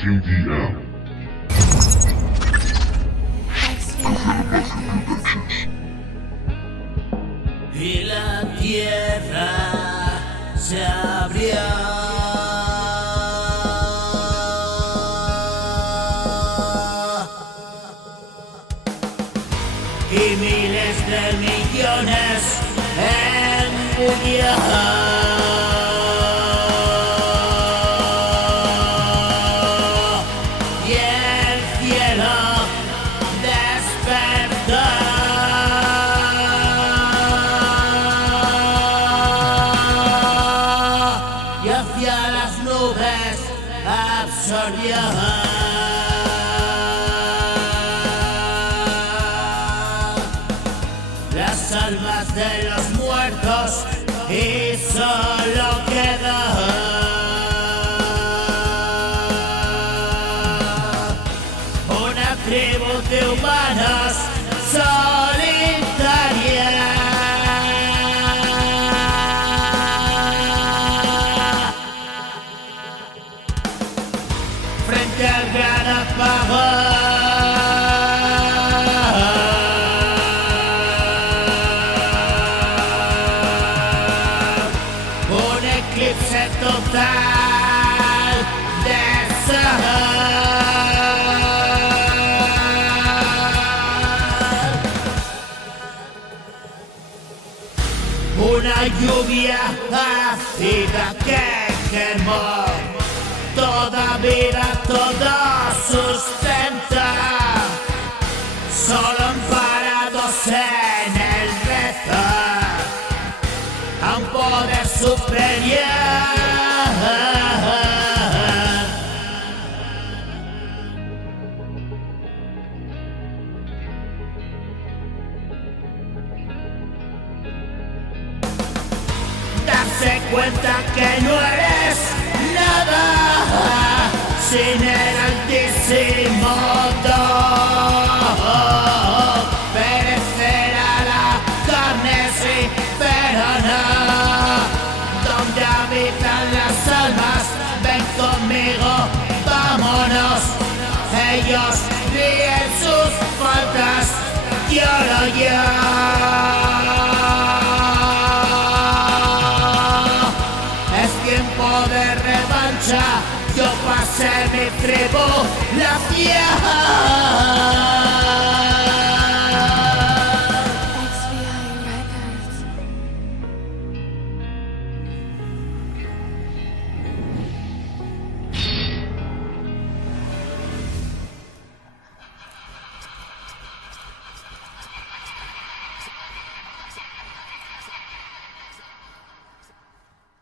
Team DM. Y la tierra se abrió. Y miles de millones y el cielo despertó. Y hacia las nubes absorbió. Las almas de los muertos y solo quedó una tribu de humanos solitaria frente al gran apagón. Eclipse total de sol. Una lluvia ácida que quemó toda vida, todo sustenta, solo amparados en el rezo a un poder superior. Darse cuenta que no eres nada sin el altísimo don. Perecerá la carne, sí, pero no. Donde habitan las almas, ven conmigo, vámonos. Ellos ríen sus faltas, lloro yo. Es tiempo de revancha, yo pasé mi tribulación.